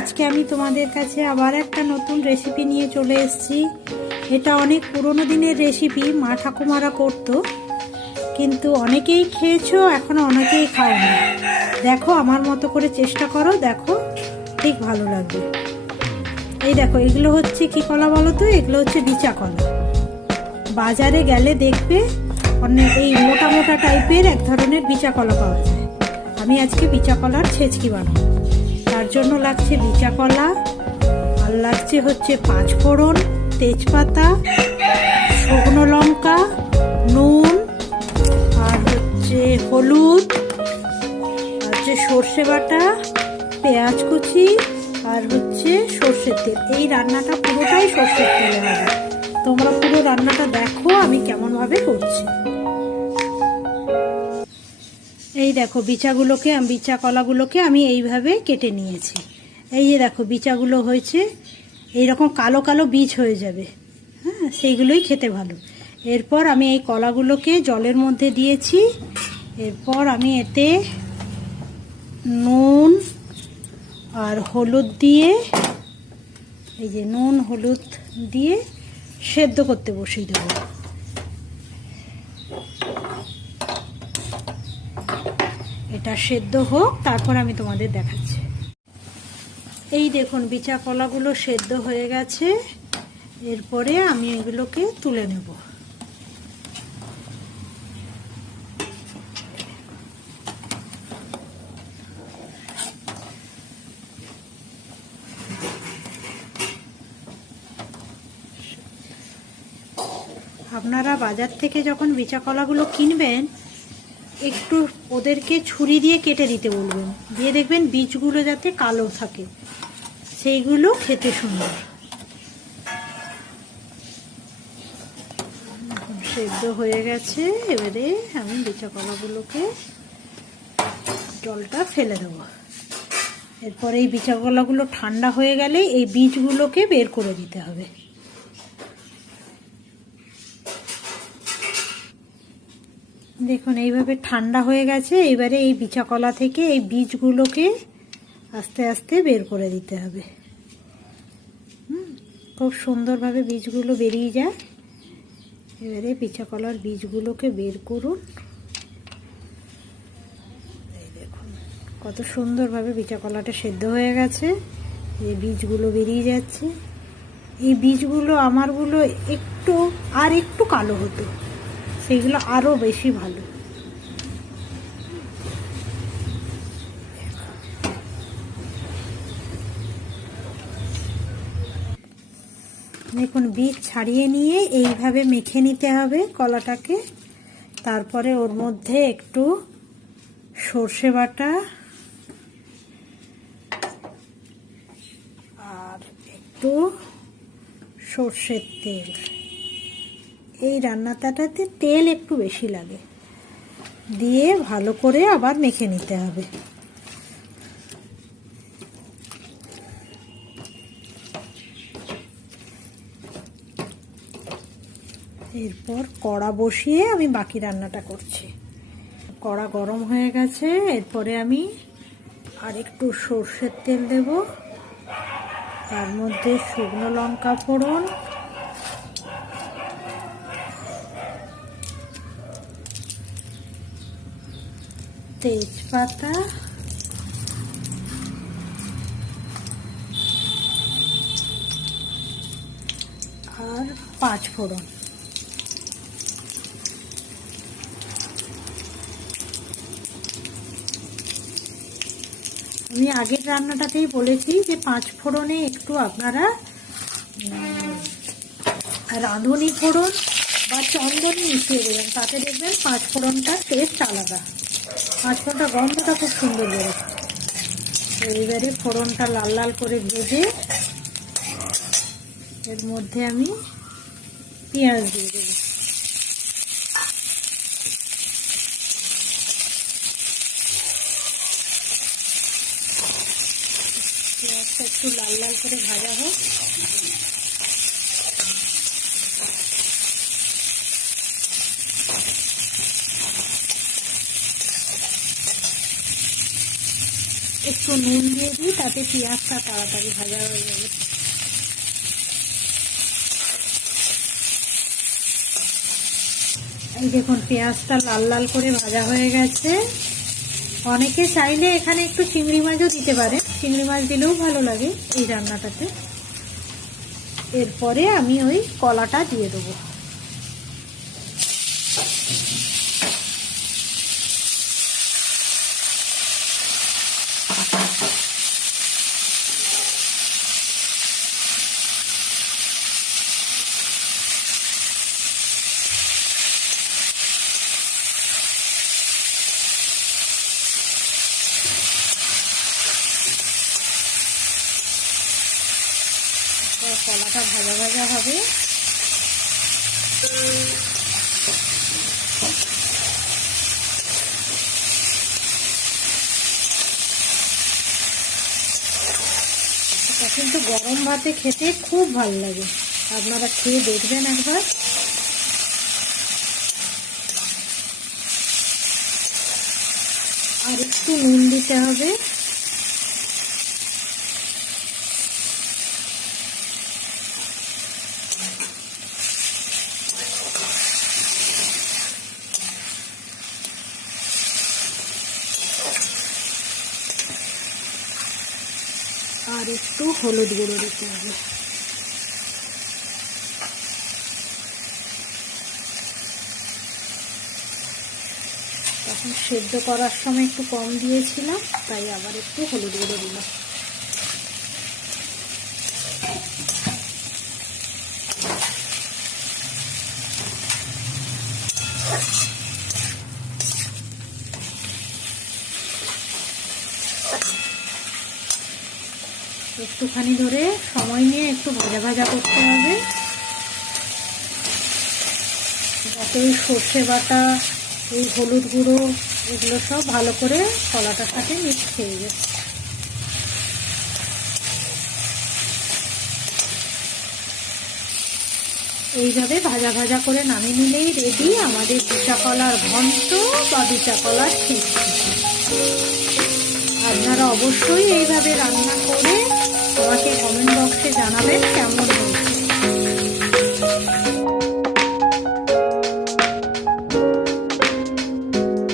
আজকে আমি তোমাদের কাছে আবার একটা নতুন রেসিপি নিয়ে চলে এসেছি। এটা অনেক পুরনো দিনের রেসিপি, মা ঠাকুমারা করতো, কিন্তু অনেকেই খেয়েছো, এখনো অনেকেই খাওনি। দেখো, আমার মতো করে চেষ্টা করো, দেখো ঠিক ভালো লাগবে। এই দেখো, এগুলো হচ্ছে কি কলা বলো তো? এগুলো হচ্ছে বিচা কলা। বাজারে গেলে দেখবে অনেক এই মোটা মোটা টাইপের এক ধরনের বিচা কলা পাওয়া যায়। আমি আজকে বিচা কলার ছেচকি বানাবো। তার জন্য লাগছে বিচা কলা, আর লাগছে হচ্ছে 5 ফোড়ন, তেজপাতা, শুকনো লঙ্কা, নুন, আর হচ্ছে হলুদ, আর হচ্ছে সর্ষে বাটা, পেঁয়াজ কুচি, আর হচ্ছে সর্ষের তেল। এই রান্নাটা পুরোটাই সর্ষের তেলে হবে। তোমরা পুরো রান্নাটা দেখো আমি কেমন ভাবে করছি। এই দেখো, বিচা কলাগুলোকে আমি এইভাবে কেটে নিয়েছি। এই যে দেখো, বিচাগুলো হয়েছে এইরকম কালো কালো বীজ হয়ে যাবে, হ্যাঁ, সেইগুলোই খেতে ভালো। এরপর আমি এই কলাগুলোকে জলের মধ্যে দিয়েছি। এরপর আমি এতে নুন আর হলুদ দিয়ে, এই যে নুন হলুদ দিয়ে সেদ্ধ করতে বসিয়ে দেবো। এটা সেদ্ধ হোক, তারপর আমি তোমাদের দেখাচ্ছি। এই দেখুন, বিচা কলাগুলো সেদ্ধ হয়ে গেছে। এরপরে আমি এগুলোকে তুলে নেব। আপনারা বাজার থেকে যখন বিচা কলাগুলো কিনবেন, একটু ওদেরকে ছুরি দিয়ে কেটে দিতে বলবেন, দিয়ে দেখবেন বীজগুলো যাতে কালো থাকে, সেইগুলো খেতে সুন্দর। সেদ্ধ হয়ে গেছে। এবারে আমি বিচা কলাগুলোকে জলটা ফেলে দেব। এরপরে এই বিচা কলাগুলো ঠান্ডা হয়ে গেলে এই বীজগুলোকে বের করে দিতে হবে। দেখুন, এইভাবে ঠান্ডা হয়ে গেছে। এবারে এই বিচা কলা থেকে এই বীজগুলোকে আস্তে আস্তে বের করে দিতে হবে। খুব সুন্দরভাবে বীজগুলো বেরিয়ে যায়। এবারে বিচা কলার বীজগুলোকে বের করুন। এই দেখুন, কত সুন্দরভাবে বিচা কলাটা সেদ্ধ হয়ে গেছে। এই বীজগুলো বেরিয়ে যাচ্ছে। এই বীজগুলো আমারগুলো একটু কালো হতো, সেইগুলো আরো বেশি ভালো। দেখুন, বীজ ছাড়িয়ে নিয়ে এইভাবে মেখে নিতে হবে কলাটাকে। তারপরে ওর মধ্যে একটু সর্ষে বাটা আর একটু সর্ষের তেল, এই রান্নাটাতে তেল একটু বেশি লাগে, দিয়ে ভালো করে আবার মেখে নিতে হবে। এরপর কড়া বসিয়ে আমি বাকি রান্নাটা করছি। কড়া গরম হয়ে গেছে। এরপরে আমি আর একটু সর্ষের তেল দেব, তার মধ্যে শুকনো লঙ্কা ফোড়ন, তেজপাতা, আর 5 ফোড়ন। আমি আগের রান্নাটাতেই বলেছি যে 5 ফোড়নে একটু আপনারা রাঁধুনি ফোড়ন বা চন্দন মিশিয়ে দেবেন, তাতে দেখবেন 5 ফোড়নটার টেস্ট আলাদা। 5 ফোড়নটার গন্ধটা খুব সুন্দর বেরোচ্ছে। এইবারে ফোড়নটা লাল লাল করে ভেজে এর মধ্যে আমি পেঁয়াজ দিয়ে দেবো। পেঁয়াজটা একটু লাল লাল করে ভাজা হোক। একটু নুন দিয়ে দিই, তাতে পেঁয়াজটা তাড়াতাড়ি ভাজা হয়ে যাবে। এই দেখুন পেঁয়াজটা লাল লাল করে ভাজা হয়ে গেছে। অনেকে চাইলে এখানে একটু চিংড়ি মাছও দিতে পারে, চিংড়ি মাছ দিলেও ভালো লাগে এই রান্নাটাতে। এরপরে আমি ওই কলাটা দিয়ে দেবো। কলাটা ভাজা ভাজা হবে। এটা কিন্তু গরম ভাতে খেতে খুব ভালো লাগে, আপনারা খেয়ে দেখবেন একবার। আর একটু নুন দিতে হবে। আর একটু হলুদ গুঁড়ো দিতে হবে। তখন সেদ্ধ করার সময় একটু কম দিয়েছিলাম, তাই আবার একটু হলুদ গুঁড়ো দিলাম। একটুখানি ধরে সময় নিয়ে একটু ভাজা ভাজা করতে হবে, যাতে ওই সর্ষে বাটা, এই হলুদ গুঁড়ো, এগুলো সব ভালো করে কলাটার সাথে মিক্স হয়ে যায়। এইভাবে ভাজা ভাজা করে নামিয়ে নিলেই রেডি আমাদের বিচা কলার ঘন্ট বা বিচা কলার খিচুড়ি। আপনারা অবশ্যই এইভাবে রান্না করে আমাকে কমেন্ট বক্সে জানাবেন কেমন হয়েছে।